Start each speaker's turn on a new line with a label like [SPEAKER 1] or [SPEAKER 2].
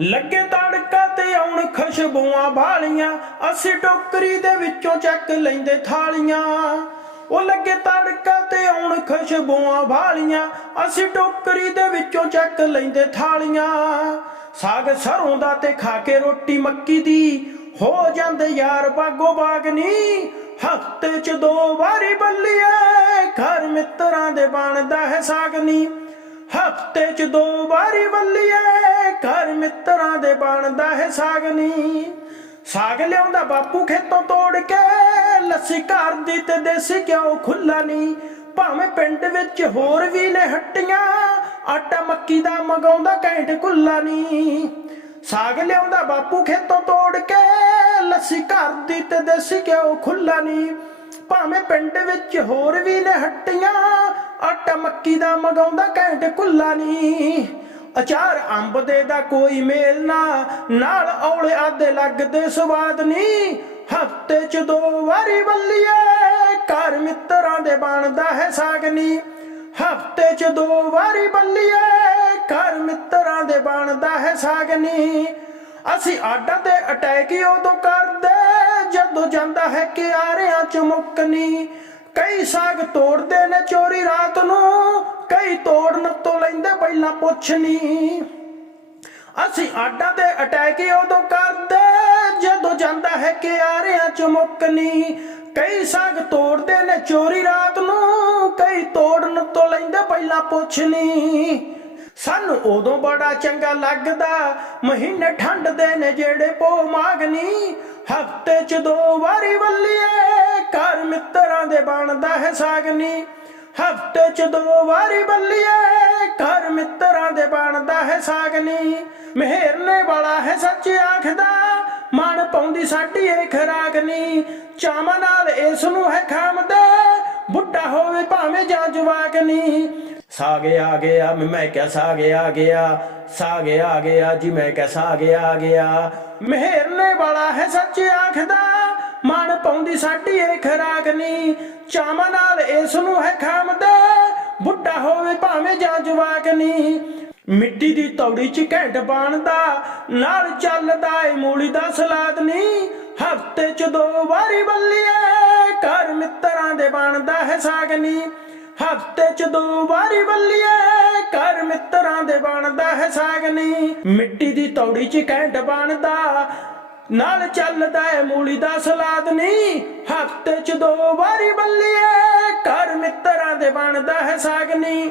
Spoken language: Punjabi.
[SPEAKER 1] ਲੱਗੇ ਤੜਕਾ ਤੇ ਆਉਣ ਖੁਸ਼ਬੂਆਂ ਭਾਲੀਆਂ ਅਸੀਂ ਟੋਕਰੀ ਦੇ ਵਿੱਚੋਂ ਚੱਕ ਲੈਂਦੇ ਥਾਲੀਆਂ। ਉਹ ਲੱਗੇ ਤੜਕਾ ਤੇ ਆਉਣ ਖੁਸ਼ਬੂਆਂ ਭਾਲੀਆਂ ਅਸੀਂ ਟੋਕਰੀ ਦੇ ਵਿੱਚੋਂ ਚੱਕ ਲੈਂਦੇ ਥਾਲੀਆਂ। ਸਾਗ ਸਰੋਂ ਦਾ ਤੇ ਖਾ ਕੇ ਰੋਟੀ ਮੱਕੀ ਦੀ, ਹੋ ਜਾਂਦੇ ਯਾਰ ਬਾਗੋ ਬਾਗਨੀ ਹਫ਼ਤੇ ਚ ਦੋ ਵਾਰੀ ਬੱਲੀਏ, ਘਰ ਮਿੱਤਰਾਂ ਦੇ ਬਣਦਾ ਹੈ ਸਾਗਨੀ ਹਫ਼ਤੇ ਚ ਦੋ ਵਾਰੀ ਬੱਲੀਏ ਘਰ ਮਿੱਤਰਾਂ ਦੇ ਬਣਦਾ ਹੈ ਸਾਗਨੀ। ਸਾਗ ਲਿਆਉਂਦਾ ਬਾਪੂ ਖੇਤੋਂ ਤੋੜ ਕੇ, ਲੱਸੀ ਘਰ ਦੀ ਤੇ ਦੇਸੀ ਘਿਓ ਖੁੱਲਾ ਨਹੀਂ ਭਾਵੇਂ ਪਿੰਡ ਵਿੱਚ ਹੋਰ ਵੀ ਨੇ ਹੱਟੀਆਂ, ਆਟਾ ਮੱਕੀ ਦਾ ਮਗਾਉਂਦਾ ਘੈਂਟ ਕੁੱਲਾ ਨਹੀਂ ਸਾਗ ਲਿਆਉਂਦਾ ਬਾਪੂ ਖੇਤੋਂ ਤੋੜ ਕੇ, ਲੱਸੀ ਘਰ ਦੀ ਤੇ ਦੇਸੀ ਘਿਓ ਖੁੱਲਾ ਨਹੀਂ ਭਾਵੇਂ ਪਿੰਡ ਵਿੱਚ ਹੋਰ ਵੀ ਨੇ ਹੱਟੀਆਂ ਮੱਕੀ ਦਾ ਮਗਾਉਂਦਾ ਘੈਂਟ ਕੁੱਲਾ ਨਹੀਂ ਅਚਾਰ ਅੰਬ ਦੇ ਦਾ ਕੋਈ ਮੇਲ ਨਾ, ਨਾਲ ਔਲੇ ਆਦੇ ਲੱਗਦੇ ਸਵਾਦ ਨਹੀਂ ਹਫ਼ਤੇ ਚ ਦੋ ਵਾਰੀ ਬੱਲੀਏ, ਘਰ ਮਿੱਤਰਾਂ ਦੇ ਬਣਦਾ ਹੈ ਸਾਗਨੀ ਹਫ਼ਤੇ ਚ ਦੋ ਵਾਰੀ ਬੱਲੀਏ, ਘਰ ਮਿੱਤਰਾਂ ਦੇ ਬਣਦਾ ਹੈ ਸਾਗਨੀ ਅਸੀਂ ਆਡਾ ਤੇ ਅਟੈਕ ਹੀ ਉਦੋਂ ਕਰਦੇ, ਜਦੋਂ ਜਾਂਦਾ ਹੈ ਕਿਆਰਿਆਂ ਚ ਮੁੱਕਨੀ ਕਈ ਸਾਗ ਤੋੜਦੇ ਨੇ ਚੋਰੀ ਰਾਤ ਨੂੰ, ਕਈ ਤੋੜਨ ਤੋਂ ਲੈਂਦੇ ਪਹਿਲਾਂ ਪੁੱਛਣੀ ਅਸੀਂ ਆਡਾਂ ਤੇ ਅਟੈਕ ਉਦੋਂ ਕਰਦੇ, ਜਦੋਂ ਜਾਂਦਾ ਹੈ ਕਿਆਰਿਆਂ ਚ ਮੁੱਕਨੀ ਕਈ ਸਾਗ ਤੋੜਦੇ ਨੇ ਚੋਰੀ ਰਾਤ ਨੂੰ, ਕਈ ਤੋੜਨ ਤੋਂ ਲੈਂਦੇ ਪਹਿਲਾਂ ਪੁੱਛਣੀ ਸਾਨੂੰ ਉਦੋਂ ਬੜਾ ਚੰਗਾ ਲੱਗਦਾ, ਮਹੀਨੇ ਠੰਡ ਦੇ ਨੇ ਜਿਹੜੇ ਪੋ ਮਾਗਨੀ। ਹਫ਼ਤੇ ਚ ਦੋ ਵਾਰੀ ਬੱਲੀਏ ਘਰ ਦੇ ਬਣਦਾ ਹੈ ਸਾਗਨੀ। ਹਫ਼ਤੇ ਚ ਦੋ ਵਾਰੀ ਬੱਲੀਏ, ਘਰ ਮਿੱਤਰਾਂ ਦੇ ਬਣਦਾ ਹੈ ਸਾਗਨੀ। ਮਿਹਰਨੇ ਵਾਲਾ ਹੈ ਸੱਚ ਆਖਦਾ, ਮਨ ਪਾਉਂਦੀ ਸਾਡੀ ਇਹ ਖਰਾਗਨੀ ਚਾਵਾਂ ਨਾਲ ਇਸ ਨੂੰ ਹੈ ਖਾਮਦੇ ਬੁੱਢਾ ਹੋਵੇ ਭਾਵੇਂ ਜਾਂ ਜਵਾਕਨੀ ਸਾਗੇ ਆ ਗਿਆ, ਮੈਂ ਕਿਹਾ ਸਾਗੇ ਆ ਗਿਆ, ਸਾਗੇ ਆ ਗਿਆ ਜੀ, ਮੈਂ ਕਿਹਾ ਸਾਗੇ ਆ ਗਿਆ। ਮਿਹਰਨੇ ਵਾਲਾ ਹੈ ਸੱਚ ਆਖਦਾ ਮਨ ਪਾਉਂਦੀ ਸਾਡੀ ਇਹ ਖਰਾਗਨੀ ਚਾਵਾਂ ਨਾਲ ਇਸ ਨੂੰ ਹੈ ਖਾਮਦੇ ਬੁੱਢਾ ਹੋਵੇ ਭਾਵੇਂ ਜਾਂ ਜਵਾਕਨੀ। ਮਿੱਟੀ ਦੀ ਤੌੜੀ ਚ ਘੈਂਟ ਬਣਦਾ। ਨਾਲ ਚੱਲਦਾ ਏ ਮੂਲੀ ਦਾ ਸਲਾਦ ਨਹੀਂ ਹਫ਼ਤੇ ਚ ਦੋ ਵਾਰੀ ਬੱਲੀਏ। ਘਰ ਮਿੱਤਰਾਂ ਦੇ ਬਣਦਾ ਹੈ ਸਾਗਨੀ। ਹਫ਼ਤੇ ਚ ਦੋ ਵਾਰੀ ਬੱਲੀਏ। ਘਰ ਮਿੱਤਰਾਂ ਦੇ ਬਣਦਾ ਹੈ ਸਾਗਨੀ। ਮਿੱਟੀ ਦੀ ਤੌੜੀ ਚ ਘੈਂਟ ਬਣਦਾ। ਨਾਲ ਚੱਲਦਾ ਏ ਮੂਲੀ ਦਾ ਸਲਾਦ ਨਹੀਂ। ਹਫ਼ਤੇ ਚ ਦੋ ਵਾਰੀ ਬੱਲੀਏ। ਘਰ ਮਿੱਤਰਾਂ ਦੇ ਬਣਦਾ ਹੈ ਸਾਗ ਨਹੀਂ।